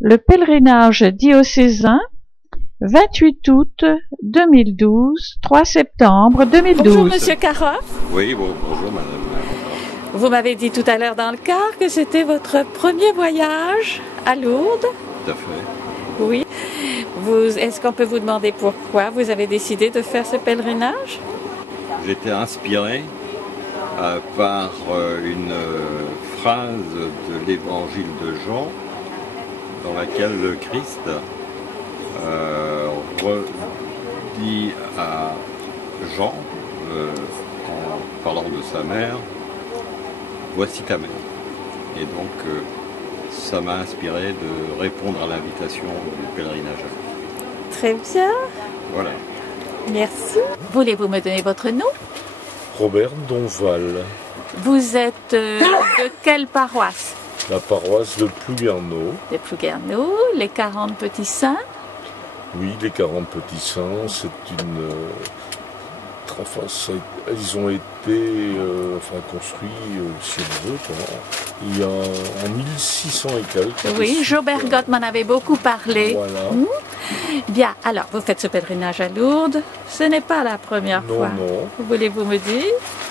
Le pèlerinage diocésain, 28 août 2012, 3 septembre 2012. Bonjour Monsieur Karoff. Oui, bonjour Madame. Vous m'avez dit tout à l'heure dans le car que c'était votre premier voyage à Lourdes. Tout à fait. Oui. Est-ce qu'on peut vous demander pourquoi vous avez décidé de faire ce pèlerinage? J'étais inspiré par une phrase de l'évangile de Jean dans laquelle le Christ redit à Jean, en parlant de sa mère, « Voici ta mère ». Et donc, ça m'a inspiré de répondre à l'invitation du pèlerinage. Très bien. Voilà. Merci. Voulez-vous me donner votre nom? Robert Donval. Vous êtes de quelle paroisse? La paroisse de Plouguerneau. De Plouguerneau, les 40 petits saints. Oui, les 40 petits saints, c'est une... ils ont été construits, si on veut, il y a en 1600 et quelques. Oui, Jobert Gott m'en avait beaucoup parlé. Voilà. Bien, alors, vous faites ce pèlerinage à Lourdes. Ce n'est pas la première fois. Non. Voulez-vous me dire,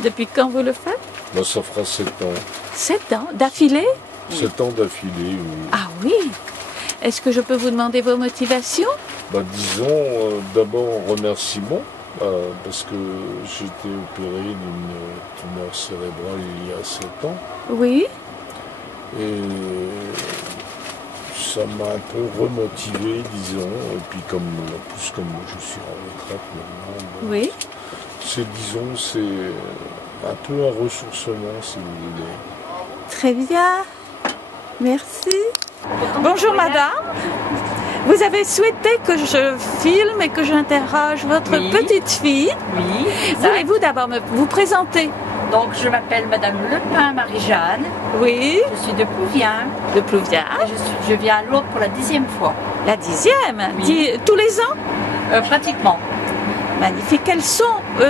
depuis quand vous le faites? Ben, ça fera 7 ans. 7 ans d'affilée? 7 ans d'affilée, oui. Ah oui. Est-ce que je peux vous demander vos motivations? Disons, d'abord remerciements, parce que j'ai été opéré d'une tumeur cérébrale il y a 7 ans. Oui. Et ça m'a un peu remotivé, disons. Et puis comme je suis en retraite maintenant, Oui. c'est un peu un ressourcement, si vous voulez. Très bien. Merci. Bonjour madame. Vous avez souhaité que je filme et que j'interroge votre petite fille. Oui. Voulez-vous d'abord vous présenter? Donc je m'appelle Madame Lepin Marie-Jeanne. Oui. Je suis de Plouvien. De Plouvien. Je viens à Lourdes pour la 10e fois. La 10e? Oui. Tous les ans? Pratiquement. Magnifique. Quelles sont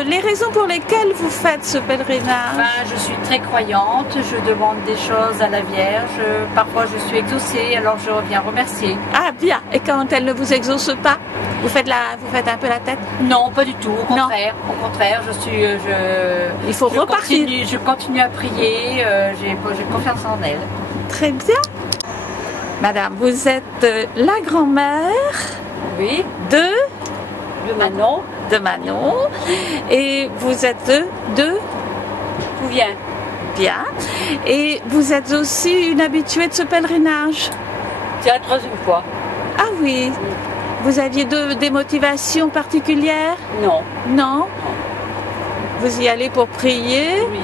les raisons pour lesquelles vous faites ce pèlerinage? Je suis très croyante, je demande des choses à la Vierge, parfois je suis exaucée, alors je reviens remercier. Ah bien, et quand elle ne vous exauce pas, vous faites un peu la tête? Non, pas du tout, au contraire. Au contraire, il faut repartir. Je continue à prier, j'ai confiance en elle. Très bien. Madame, vous êtes la grand-mère de Manon. De Manon. Et vous êtes de Plouvien. Bien. Et vous êtes aussi une habituée de ce pèlerinage? C'est la 3e fois. Ah oui. Vous aviez des motivations particulières? Non. Non? Vous y allez pour prier? Oui.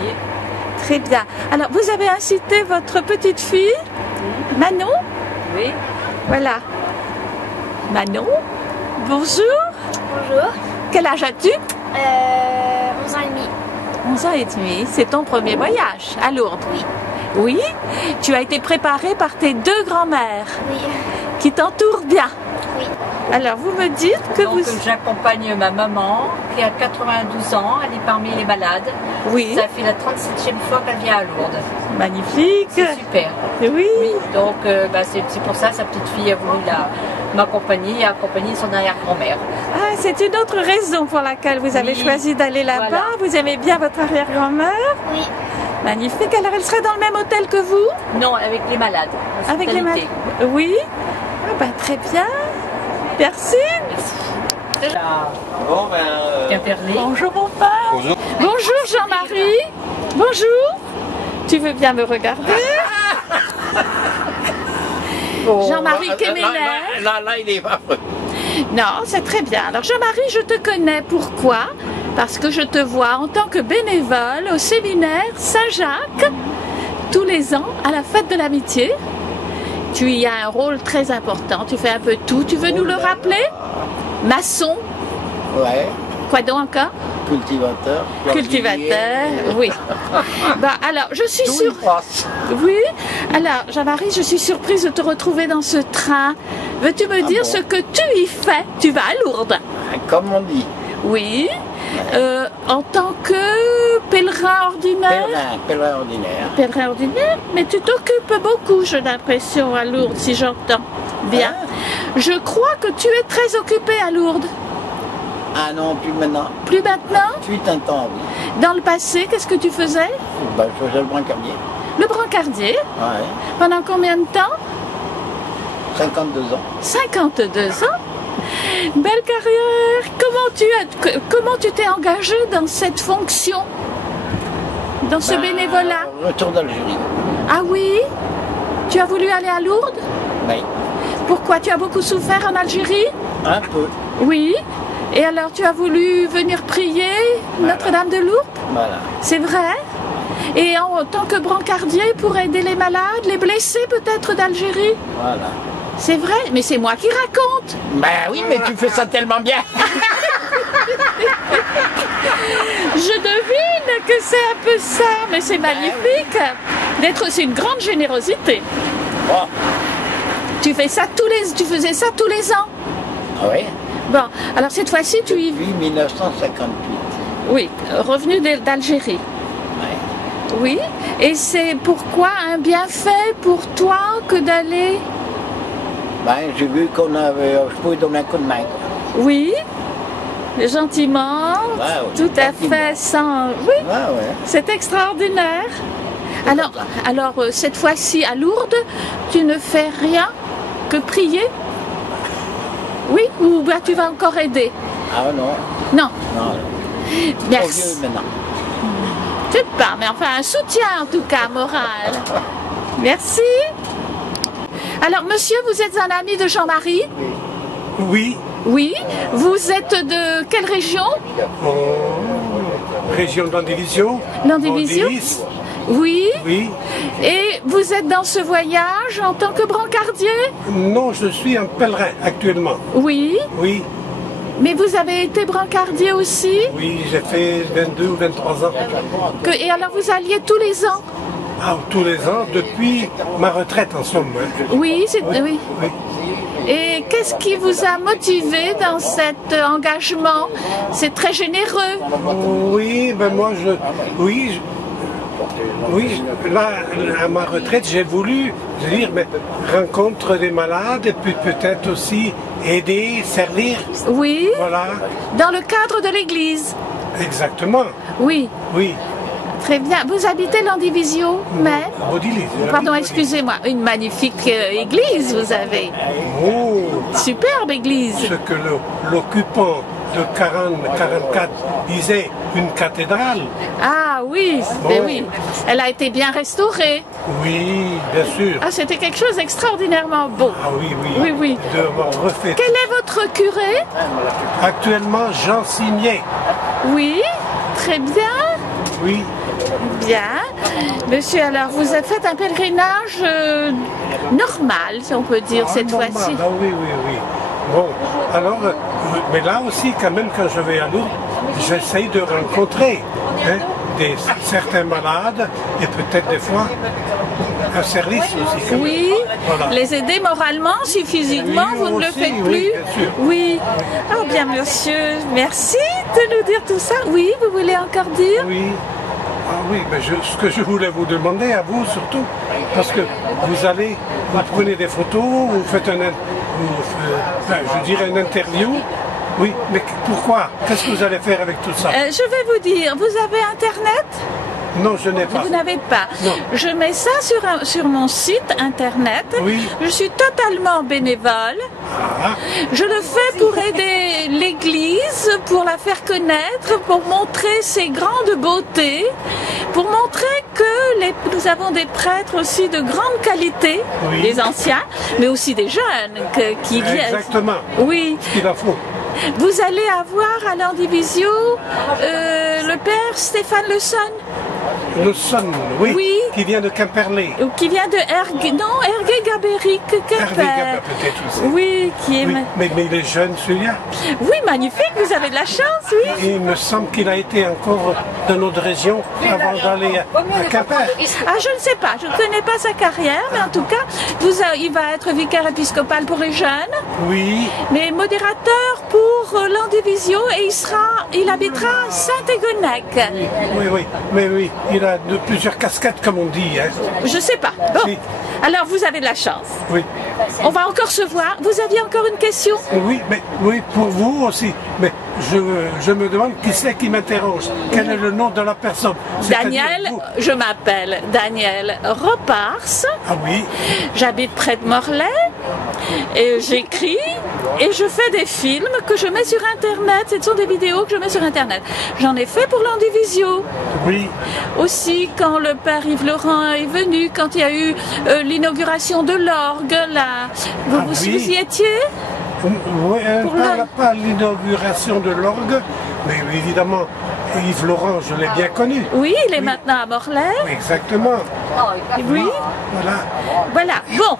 Très bien. Alors, vous avez incité votre petite fille, Manon? Oui. Voilà. Manon, bonjour. Bonjour. Quel âge as-tu? 11 ans et demi. 11 ans et demi. C'est ton premier voyage à Lourdes? Oui. Oui? Tu as été préparée par tes 2 grands-mères? Oui. Qui t'entourent bien? Oui. Alors, vous me dites que Donc, j'accompagne ma maman qui a 92 ans, elle est parmi les malades. Oui. Ça fait la 37e fois qu'elle vient à Lourdes. Magnifique. C'est super. Oui. Donc, c'est pour ça sa petite fille a voulu m'accompagner et accompagner son arrière-grand-mère. Ah, c'est une autre raison pour laquelle vous avez choisi d'aller là-bas. Voilà. Vous aimez bien votre arrière-grand-mère? Oui. Magnifique. Alors, elle serait dans le même hôtel que vous? Non, avec les malades. Avec les malades? Oui. Ah, très bien. Merci. Bon, Quimperlé. Bonjour mon père. Bonjour. Bonjour Jean-Marie. Bonjour. Tu veux bien me regarder? Jean-Marie Kemener. Là, il est pas. Non, c'est très bien. Alors Jean-Marie, je te connais. Pourquoi? Parce que je te vois en tant que bénévole au séminaire Saint-Jacques tous les ans à la fête de l'amitié. Tu y as un rôle très important. Tu fais un peu tout. Tu veux nous le rappeler? Maçon. Ouais. Quoi donc encore? Cultivateur. Cultivateur, oui. Alors, je suis sûre. Oui. Alors, Jean-Marie, je suis surprise de te retrouver dans ce train. Veux-tu me dire ce que tu y fais? Tu vas à Lourdes. Comme on dit. Oui. En tant que pèlerin ordinaire? Pèlerin ordinaire. Pèlerin ordinaire? Mais tu t'occupes beaucoup, j'ai l'impression, à Lourdes, si j'entends. Bien. Je crois que tu es très occupé à Lourdes. Ah non, plus maintenant. Plus maintenant? Fut un temps, oui. Dans le passé, qu'est-ce que tu faisais? Ben, je faisais le brancardier. Le brancardier? Ouais. Pendant combien de temps? 52 ans. 52 ans? Belle carrière. Comment tu t'es engagé dans cette fonction? Dans ce bénévolat? Retour d'Algérie. Ah oui? Tu as voulu aller à Lourdes? Oui. Pourquoi? Tu as beaucoup souffert en Algérie? Un peu. Oui. Et alors tu as voulu venir prier Notre-Dame de Lourdes? Voilà. C'est vrai? Et en tant que brancardier pour aider les malades, les blessés peut-être d'Algérie? Voilà. C'est vrai? Mais c'est moi qui raconte. Ben oui, mais tu fais ça tellement bien. Je devine que c'est un peu ça, mais c'est magnifique d'être aussi une grande générosité. Bon. Tu faisais ça tous les ans? Ah oui. Bon, alors cette fois-ci tu y... Depuis 1958. Oui, revenu d'Algérie. Ouais. Oui, et c'est pourquoi un bienfait pour toi que d'aller... Ben, j'ai vu je pouvais donner un coup de main. Oui, gentiment, Ouais, tout à gentiment. fait sans... Oui, Ah ouais. c'est extraordinaire. Alors cette fois-ci à Lourdes, tu ne fais rien que prier? Oui, ou bah, tu vas encore aider? Ah non. Non, Non. Trop merci. vieux maintenant. Je sais pas, mais enfin un soutien en tout cas moral. Merci. Alors monsieur, vous êtes un ami de Jean-Marie? Oui, Oui. Vous êtes de quelle région? région d'Andivisio. L'Andivisio? Andivis, Oui. oui. Et vous êtes dans ce voyage en tant que brancardier? Non, je suis un pèlerin actuellement. Oui. Oui, Mais vous avez été brancardier aussi? oui, j'ai fait 22 ou 23 ans. Et alors vous alliez tous les ans? Ah, tous les ans, depuis ma retraite en somme. Hein. Oui, oui. Oui. Et qu'est-ce qui vous a motivé dans cet engagement? C'est très généreux. Oui, ben moi, là, à ma retraite, j'ai voulu, mais rencontrer des malades et puis peut-être aussi aider, servir. Oui. Voilà, Dans le cadre de l'église. exactement. Oui. Oui, Très bien. Vous habitez l'Andivisio, mais... Bodilly. Pardon, excusez-moi. Une magnifique église, vous avez. Oh, Superbe église. ce que l'occupant de 44 disait une cathédrale. Ah oui, mais oui. Elle a été bien restaurée. Oui, bien sûr. Ah, c'était quelque chose d'extraordinairement beau. Ah oui, oui. Oui, oui. De avoir refait. Quel est votre curé? Actuellement, Jean Signet. Oui, très bien. Oui, Bien. Monsieur, alors, vous avez fait un pèlerinage normal, si on peut dire, cette normal. fois-ci. Ah oui, oui, oui. Bon, alors, mais là aussi, quand même, quand je vais à Lourdes, j'essaye de rencontrer certains malades et peut-être des fois un service aussi. quand même. Oui, Voilà. les aider moralement, si physiquement Oui, vous ne le aussi, faites oui, plus. bien sûr. Oui. Ah bien, monsieur, merci de nous dire tout ça. Oui, vous voulez encore dire? Oui. Ah oui, mais ce que je voulais vous demander, à vous surtout, parce que vous prenez des photos, vous faites je dirais une interview. Oui, mais pourquoi? Qu'est-ce que vous allez faire avec tout ça? Je vais vous dire, vous avez Internet? Non, je n'ai pas. Vous n'avez pas. Non. Je mets ça sur mon site Internet. Oui. Je suis totalement bénévole. Ah, Je le fais pour aider l'Église, pour la faire connaître, pour montrer ses grandes beautés, pour montrer que nous avons des prêtres aussi de grande qualité, Oui. des anciens, mais aussi des jeunes qui viennent. exactement. Oui. Il en faut. Vous allez avoir à l'Andivisio le père Stéphane Le Son, Le son, oui, Oui. qui vient de Quimperlé. qui vient de Ergué-Gabéric, Hervé Gabin, peut-être aussi. Oui, qui est... Oui, mais il est jeune celui-là. Oui, magnifique, vous avez de la chance, oui. Et il me semble qu'il a été encore dans notre région avant d'aller à Quimper. Ah, je ne sais pas, je ne connais pas sa carrière, mais en tout cas, il va être vicaire épiscopal pour les jeunes, Oui, mais modérateur pour l'Andivisio et il habitera à Saint-Égonec. oui, mais oui, il a plusieurs casquettes comme on dit. Hein. Je sais pas. Bon, Si. alors vous avez de la chance. Oui. On va encore se voir. Vous aviez encore une question? Oui, mais oui, pour vous aussi. Mais je me demande qui c'est qui m'interroge. Quel est le nom de la personne? Daniel, vous. je m'appelle Daniel Ropars. Ah oui. J'habite près de Morlaix et j'écris et je fais des films que je mets sur Internet. Ce sont des vidéos que je mets sur Internet. J'en ai fait pour l'Andivisio. Oui. Aussi, quand le père Yves Laurent est venu, quand il y a eu l'inauguration de l'orgue, là, vous y étiez? Oui, pas l'inauguration de l'orgue, mais évidemment, Yves Laurent, je l'ai bien connu. Oui, il est maintenant à Morlaix. Oui, exactement. Oui. Voilà. Voilà. Bon,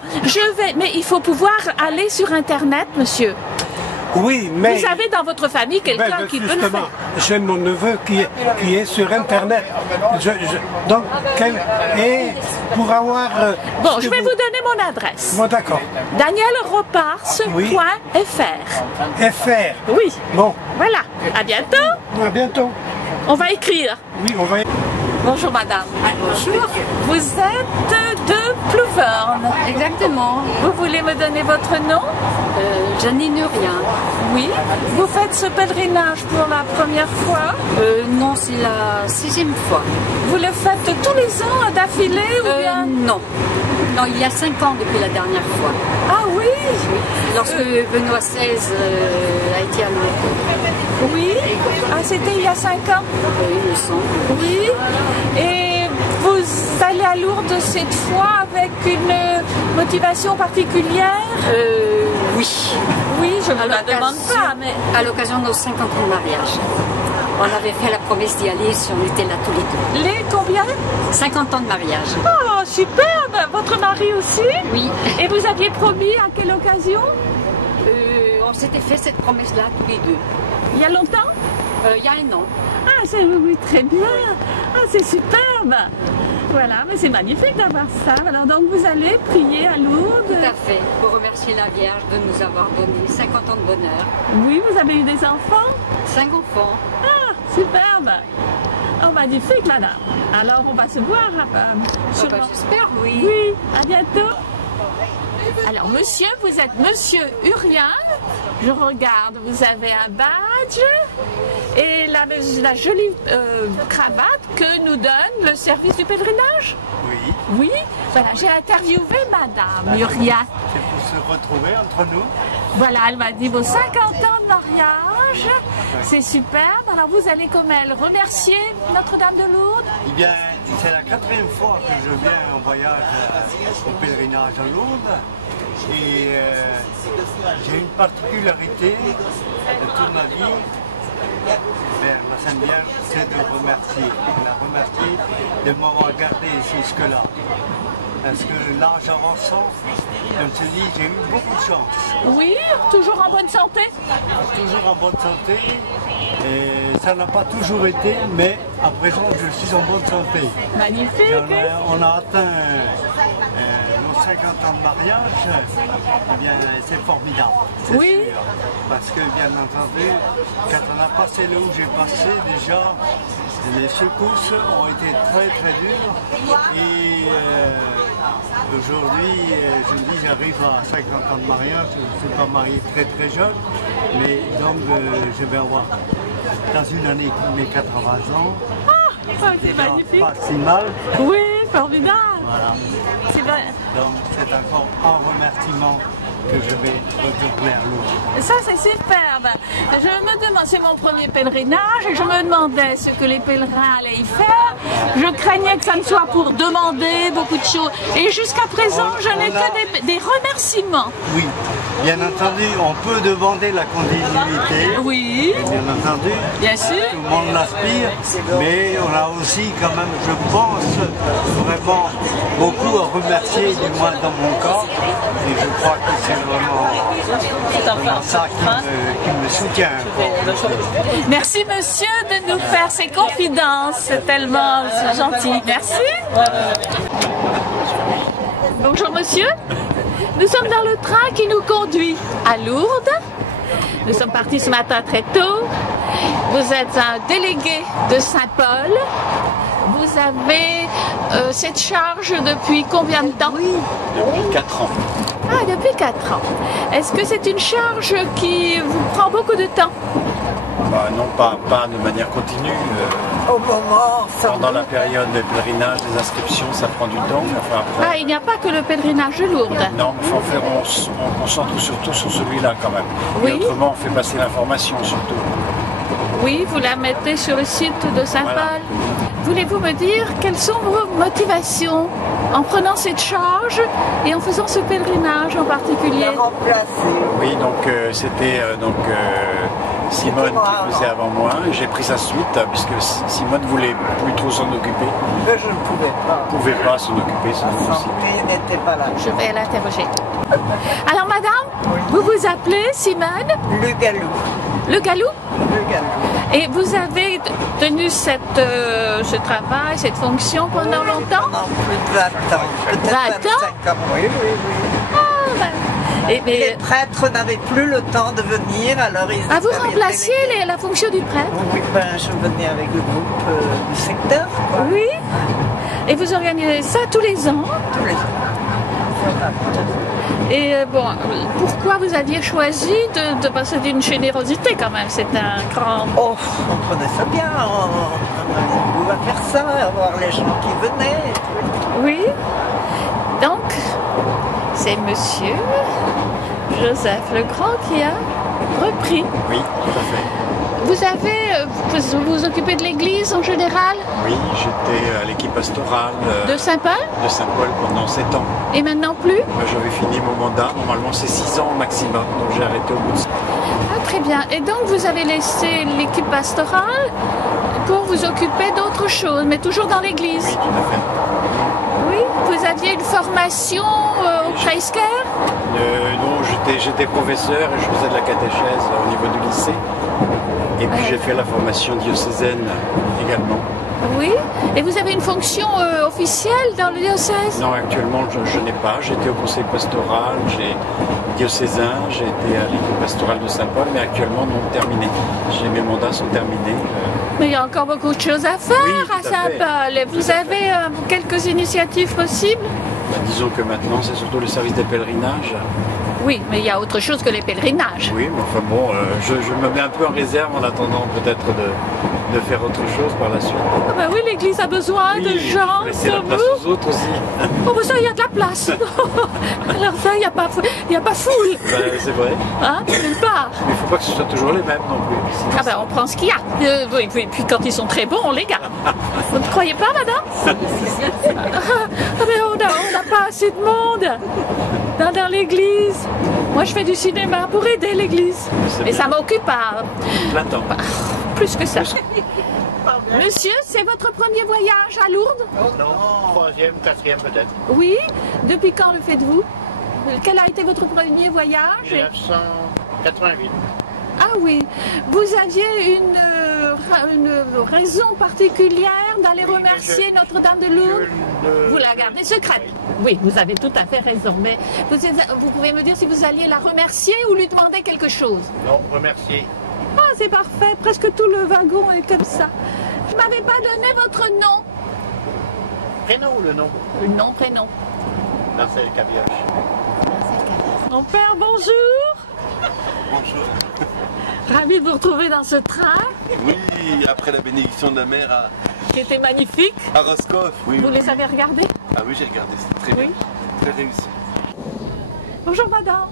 mais il faut pouvoir aller sur Internet, monsieur. Oui, mais... Vous avez dans votre famille quelqu'un qui peut le faire. J'ai mon neveu qui est sur Internet. Donc, et pour avoir... bon, je vais vous donner mon adresse. Bon, d'accord. danielropars.fr. FR. Oui. Bon. Voilà. À bientôt. À bientôt. On va écrire. Oui, on va... Bonjour madame. Bonjour. Vous êtes de Plouverne. Exactement. Vous voulez me donner votre nom? Janine Urien. Oui. Vous faites ce pèlerinage pour la première fois? Non, c'est la 6e fois. Vous le faites tous les ans d'affilée ou bien? Non. Non, il y a 5 ans depuis la dernière fois. Ah oui? Lorsque Benoît XVI a été à Lourdes. Oui. Ah, c'était il y a 5 ans? Il me semble. Oui. Et vous allez à Lourdes cette fois avec une motivation particulière? Oui. Oui, je ne me la demande pas, mais... À l'occasion de nos 50 ans de mariage. On avait fait la promesse d'y aller si on était là tous les deux. Les combien? 50 ans de mariage. Oh, superbe! Votre mari aussi? Oui. Et vous aviez promis à quelle occasion? On s'était fait cette promesse-là tous les deux. Il y a longtemps? Il y a 1 an. Ah, oui, très bien. Ah, c'est superbe. Voilà, mais c'est magnifique d'avoir ça. Alors donc vous allez prier à Lourdes. Tout à fait, pour remercier la Vierge de nous avoir donné 50 ans de bonheur. Oui, vous avez eu des enfants? 5 enfants. Ah, superbe. Oh, magnifique, madame. Alors on va se voir. J'espère, oui. Oui, à bientôt. Alors, monsieur, vous êtes monsieur Urien. Je regarde, vous avez un badge et la jolie cravate que nous donne le service du pèlerinage. Oui. Oui, voilà, j'ai interviewé madame Urien. C'est pour se retrouver entre nous. Voilà, elle m'a dit vos 50 ans de mariage, c'est superbe. Alors vous allez comme elle remercier Notre-Dame de Lourdes? Eh bien, c'est la 4e fois que je viens en voyage au pèlerinage à Lourdes. Et j'ai une particularité de toute ma vie vers la Sainte Vierge, c'est de remercier. La remercier de m'avoir gardé jusque-là. Parce que l'âge avançant, je me suis dit, j'ai eu beaucoup de chance. Oui, toujours en bonne santé? Toujours en bonne santé. Et ça n'a pas toujours été, mais à présent, je suis en bonne santé. Magnifique. On a atteint nos 50 ans de mariage. Eh bien, c'est formidable. Oui. Sûr. Parce que, bien entendu, quand on a passé là où j'ai passé, déjà, les secousses ont été très très dures. Et aujourd'hui, je me dis, j'arrive à 50 ans de mariage. Je ne suis pas marié très très jeune, mais donc je vais avoir dans une année mes 80 ans. Ah, c'est magnifique. Pas si mal. Oui, formidable. Voilà. C'est vrai. Donc c'est encore un remerciement que je vais retourner à Lourdes. Ça, c'est superbe. Je me demande, c'est mon premier pèlerinage et je me demandais ce que les pèlerins allaient y faire. Je craignais que ça ne soit pour demander beaucoup de choses. Et jusqu'à présent, je n'ai que des remerciements. Oui, bien entendu, on peut demander la continuité. Oui. Bien entendu. Bien sûr. Tout le monde l'aspire. Mais on a aussi quand même, je pense, vraiment beaucoup à remercier, du moins dans mon cas. Et je crois que c'est vraiment ça qui me soutient. Merci monsieur de nous faire ces confidences, c'est tellement gentil. Merci. Bonjour monsieur, nous sommes dans le train qui nous conduit à Lourdes. Nous sommes partis ce matin très tôt. Vous êtes un délégué de Saint-Paul. Vous avez cette charge depuis combien de temps? Depuis 4 ans. Ah, depuis 4 ans. Est-ce que c'est une charge qui vous prend beaucoup de temps? Bah, non, pas de manière continue. Au moment, pendant la période de pèlerinage, des inscriptions, ça prend du temps. Enfin, après... Ah, il n'y a pas que le pèlerinage de Lourdes. Non, mais on concentre surtout sur celui-là quand même. Oui. Et autrement, on fait passer l'information surtout. Oui, vous la mettez sur le site de Saint-Paul. Voilà. Voulez-vous me dire quelles sont vos motivations en prenant cette charge et en faisant ce pèlerinage en particulier? Oui, donc c'était Simone qui faisait avant moi. J'ai pris sa suite puisque Simone voulait plus trop s'en occuper. Mais je ne pouvais pas. Ne pouvait pas s'en occuper, c'est La impossible. santé n'était pas là. Je vais l'interroger. Alors madame, vous vous appelez Simone? Le Galou. Le Galou? Le Galou. Et vous avez tenu ce travail, cette fonction pendant longtemps? Pendant plus de 20 ans. Peut-être 25 ans. Oui, oui, oui. Ah, ben, Les prêtres n'avaient plus le temps de venir, alors ils... Ah, vous remplaciez la fonction du prêtre? Oui, ben, je venais avec le groupe du secteur. Quoi. Oui. Et vous organisez ça tous les ans? Tous les ans. Et bon, pourquoi vous aviez choisi de passer d'une générosité quand même? C'est un grand... Oh, on prenait ça bien, on va faire ça, voir les gens qui venaient. Oui. Donc, c'est monsieur Joseph Legrand qui a repris. Oui, tout à fait. Vous vous occupez de l'église en général? Oui, j'étais à l'équipe pastorale de Saint-Paul? De Saint-Paul pendant 7 ans. Et maintenant plus? J'avais fini mon mandat, normalement c'est 6 ans au maximum, donc j'ai arrêté au bout de 6 ans. Ah, très bien. Et donc vous avez laissé l'équipe pastorale pour vous occuper d'autre chose, mais toujours dans l'église? Oui, tout à fait. Oui, vous aviez une formation au Kreisker? Non, j'étais professeur et je faisais de la catéchèse au niveau du lycée. Et puis j'ai fait la formation diocésaine également. Oui. Et vous avez une fonction officielle dans le diocèse? Non, actuellement je n'ai pas. J'étais au conseil pastoral, j'ai diocésain, j'ai été à l'équipe pastorale de Saint-Paul, mais actuellement non terminé. Mes mandats sont terminés. Mais il y a encore beaucoup de choses à faire à Saint-Paul. Vous avez quelques initiatives possibles? Disons que maintenant c'est surtout le service des pèlerinages. Oui, mais il y a autre chose que les pèlerinages. Oui, mais enfin bon, je me mets un peu en réserve en attendant peut-être de faire autre chose par la suite. Ah ben oui, l'église a besoin de gens laisser la comme place vous. aux autres aussi. Oh ben ça, il y a de la place. Alors ça, il n'y a pas foule. C'est vrai. Hein, nulle part. Mais il ne faut pas que ce soit toujours les mêmes non plus. Sinon, ah ben on prend ce qu'il y a. Oui, puis quand ils sont très bons, on les garde. Vous ne croyez pas, madame? Ah ben on n'a pas assez de monde dans l'église. Moi, je fais du cinéma pour aider l'église. Et ça m'occupe à... plein temps. Plus que ça. Monsieur, c'est votre premier voyage à Lourdes? Non, 3e, 4e peut-être. Oui. Depuis quand le faites-vous? Quel a été votre premier voyage? 1988. Ah oui. Vous aviez une raison particulière d'aller remercier Notre-Dame de Lourdes? Vous la gardez secrète. Oui, vous avez tout à fait raison. Mais vous pouvez me dire si vous alliez la remercier ou lui demander quelque chose? Non, remercier. Ah, c'est parfait. Presque tout le wagon est comme ça. Je ne m'avais pas donné votre nom. Prénom ou le nom? Le nom, prénom. Marcel Cabioche. Mon père, bonjour. Bonjour. Ravi de vous retrouver dans ce train. Oui, après la bénédiction de la mer qui était magnifique. À Roscoff, oui. Vous les avez regardés? Ah oui, j'ai regardé, c'était très bien. Très réussi. Bonjour madame.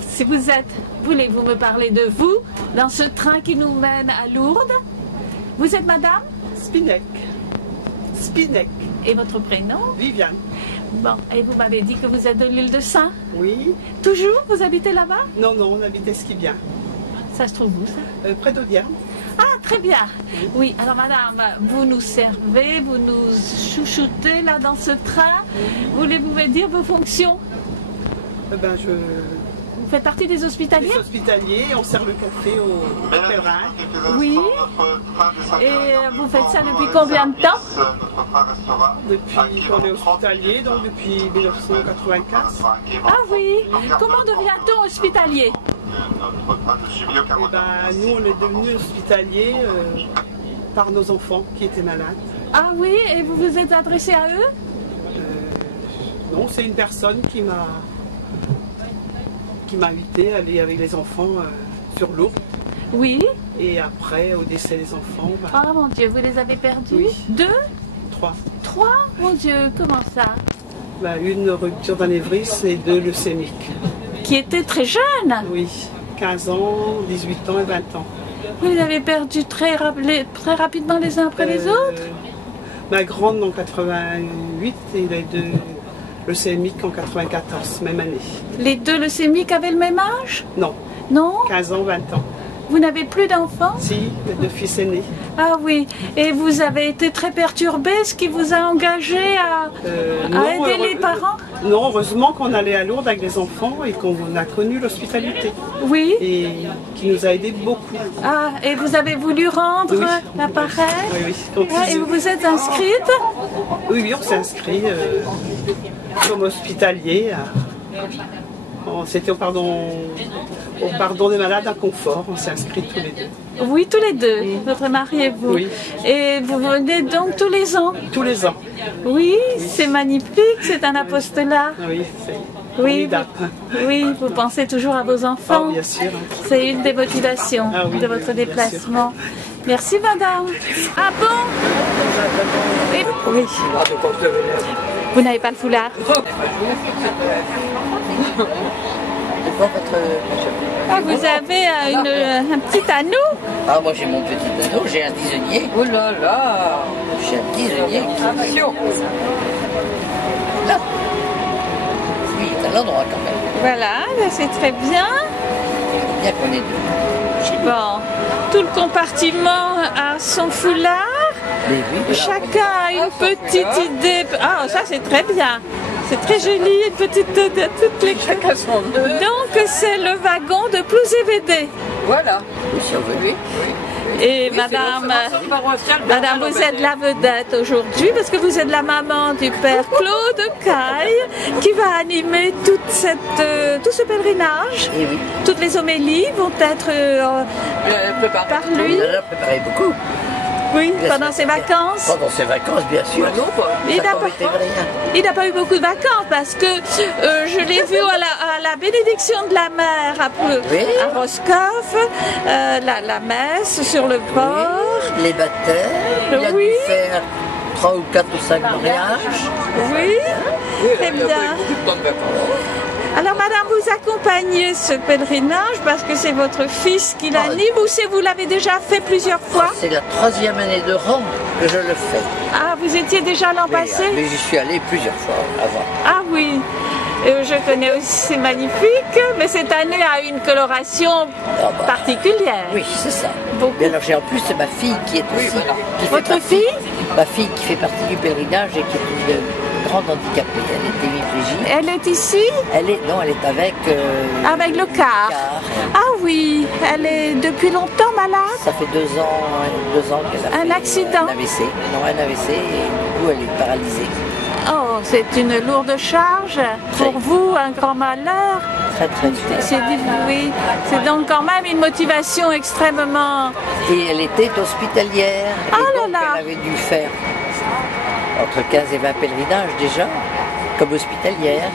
Si vous êtes, voulez-vous me parler de vous dans ce train qui nous mène à Lourdes? Vous êtes madame? Spinec. Spinec. Et votre prénom? Viviane. Bon, et vous m'avez dit que vous êtes de l'île de Saint? Oui. Toujours? Vous habitez là-bas? Non, on habite Esquibien. Ça se trouve où ça? Près d'Audierne. Ah, très bien. Oui, alors madame, vous nous servez, vous nous chouchoutez là dans ce train. Voulez-vous me dire vos fonctions? Vous faites partie des hospitaliers? Des hospitaliers, on sert le café aux pèlerins. Oui. Et vous faites ça depuis combien de temps? Depuis qu'on est hospitalier, donc depuis 1984. Ah oui. Comment devient-on hospitalier? Nous, on est devenus hospitaliers par nos enfants qui étaient malades. Ah oui, et vous vous êtes adressé à eux? Non, c'est une personne qui m'a qui m'a invité à aller avec les enfants sur Lourdes. Oui. Et après, au décès des enfants... Oh mon Dieu, vous les avez perdus? Oui. 2? 3. 3? Mon Dieu, comment ça? Une rupture d'anévrisme et 2 leucémiques. Qui étaient très jeunes? Oui, 15 ans, 18 ans et 20 ans. Vous les avez perdus très rapidement les uns après les autres? Ma grande en 88 et les 2 leucémiques en 94, même année. Les 2 leucémiques avaient le même âge? Non. Non? 15 ans, 20 ans. Vous n'avez plus d'enfants? Si, mes 2 fils aînés. Ah oui, et vous avez été très perturbé, ce qui vous a engagé à aider les parents? Non, heureusement qu'on allait à Lourdes avec les enfants et qu'on a connu l'hospitalité. Oui. Et qui nous a aidés beaucoup. Ah, et vous avez voulu rendre l'appareil? Oui, oui. Et vous vous êtes inscrite? Oui, on s'est inscrit comme hospitalier. C'était au pardon des malades à Confort, on s'est inscrits tous les 2. Oui, tous les 2, votre mari et vous. Oui. Et vous venez donc tous les ans? Tous les ans. Oui, c'est magnifique, c'est un apostolat. Oui, c'est formidable. Oui, vous pensez toujours à vos enfants. Oh, bien sûr. C'est une des motivations de votre déplacement. Merci madame. Ah bon? Oui. Vous n'avez pas le foulard? Ah, vous avez un petit anneau? Ah, moi j'ai mon petit anneau, j'ai un disonnier. Oh là là! J'ai un disonnier. Attention! Là! Lui, il est à l'endroit quand même. Voilà, c'est très bien. C'est bien qu'on est deux. Bon, tout le compartiment a son foulard. Oui, voilà. Chacun a une petite idée. Ah, ça c'est très bien. C'est très joli, une petite de toutes les... Chacun son nœud. Donc c'est le wagon de Plouzévédé. Voilà. Si on veut lui. Et oui, madame, vous êtes la vedette aujourd'hui parce que vous êtes la maman du père Claude Caille qui va animer tout ce pèlerinage. Et oui. Toutes les homélies vont être par lui. On en a préparé beaucoup. Oui, pendant ses vacances. Pendant ses vacances, bien sûr. Il n'a pas eu beaucoup de vacances parce que je l'ai vu à la bénédiction de la mer à Roscoff, la messe sur le port. Oui, les baptêmes, il a dû faire 3 ou 4 ou 5 mariages. Oui, très bien. Alors madame, vous accompagnez ce pèlerinage parce que c'est votre fils qui l'anime ou vous l'avez déjà fait plusieurs fois? C'est la 3e année de rang que je le fais. Ah, vous étiez déjà l'an passé? Mais j'y suis allé plusieurs fois avant. Ah oui, je connais aussi, c'est magnifique, mais cette année a une coloration particulière. Oui, c'est ça. Beaucoup. Et alors j'ai en plus ma fille qui est aussi... Votre fille? Ma fille qui fait partie du pèlerinage et qui est une grande handicapée. Elle est hémiplégique. Elle est ici? Non, elle est avec... avec le car. Ah oui, elle est depuis longtemps malade? Ça fait 2 ans qu'elle a fait un accident? Un AVC. Non, un AVC et du coup elle est paralysée. Oh, c'est une lourde charge. Pour vous, un grand malheur. Très, très difficile. Oui, c'est donc quand même une motivation extrêmement... Et elle était hospitalière. Et donc elle avait dû faire entre 15 et 20 pèlerinages déjà, comme hospitalière.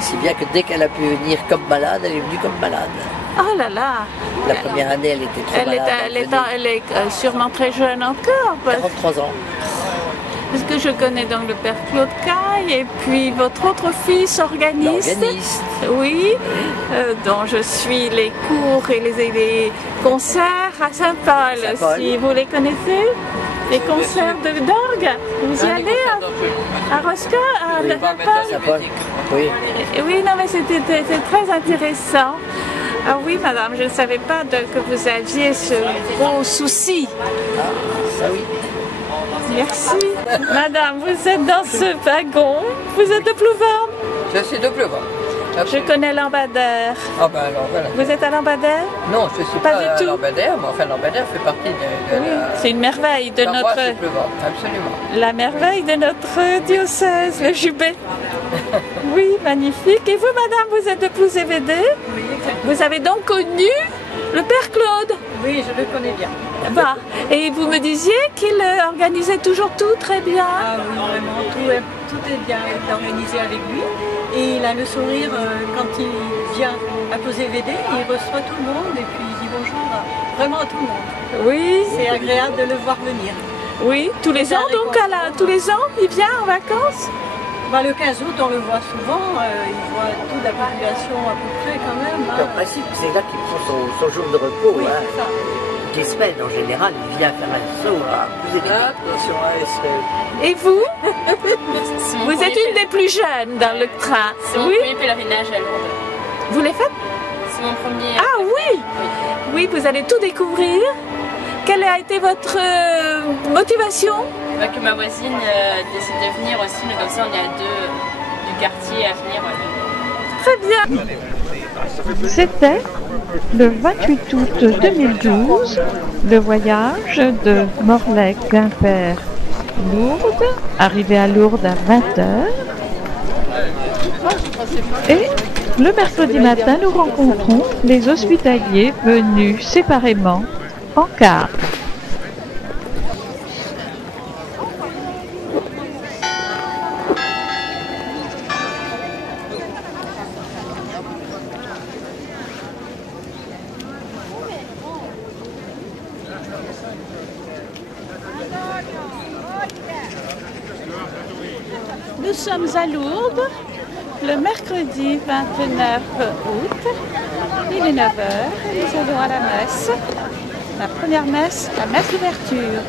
Si bien que dès qu'elle a pu venir comme malade, elle est venue comme malade. Oh là là! La première année, elle était trop malade. Elle est sûrement très jeune encore. 43 ans. Parce que je connais donc le père Claude Caille et puis votre autre fils organiste. Oui, dont je suis les cours et les concerts à Saint-Paul aussi. Vous les connaissez? Les concerts d'orgue? Vous y allez à Roscoff, à Saint-Paul? Oui. Oui, non, mais c'est très intéressant. Ah oui, madame, je ne savais pas que vous aviez ce gros souci. Ah, ça oui. Merci. Madame, vous êtes dans ce wagon. Vous êtes de Plouvard? Je suis de Plouvard. Je connais Lambadère. Ah ben alors voilà. Vous êtes à Lambadère? Non, je ne suis pas à Lambadère, mais enfin Lambadère fait partie de la... C'est une merveille de notre... Absolument. La merveille de notre diocèse, le Jubé. Oui, magnifique. Et vous, madame, vous êtes de Plouzévédé? Oui. Vous avez donc connu le père Claude? Oui, je le connais bien. Bah, et vous me disiez qu'il organisait toujours tout très bien? Ah oui, vraiment, tout est bien organisé avec lui. Et il a le sourire quand il vient À cause des VD, il reçoit tout le monde et puis il dit bonjour vraiment à tout le monde. Oui. C'est agréable de le voir venir. Oui, tous les ans donc, tous les ans, il vient en vacances? Bah, le 15 août, on le voit souvent, il voit toute la population à peu près quand même. Hein. En principe, c'est là qu'il prend son jour de repos. Oui, hein. c'est ça. Des semaines, en général, il vient faire un saut à poser des questions à SRL. Et vous? Vous êtes une des plus jeunes dans le train. C'est mon premier pèlerinage à Lourdes. Vous les faites? C'est mon premier. Ah oui. Oui, vous allez tout découvrir. Quelle a été votre motivation? Que ma voisine décide de venir aussi, mais comme ça on est à deux du quartier à venir. Très bien. C'était le 28 août 2012, le voyage de Morlaix-Quimper Lourdes, arrivé à Lourdes à 20h. Et le mercredi matin, nous rencontrons les hospitaliers venus séparément en car. Nous sommes à Lourdes, le mercredi 29 août. Il est 9h et nous allons à la messe. La première messe, la messe d'ouverture.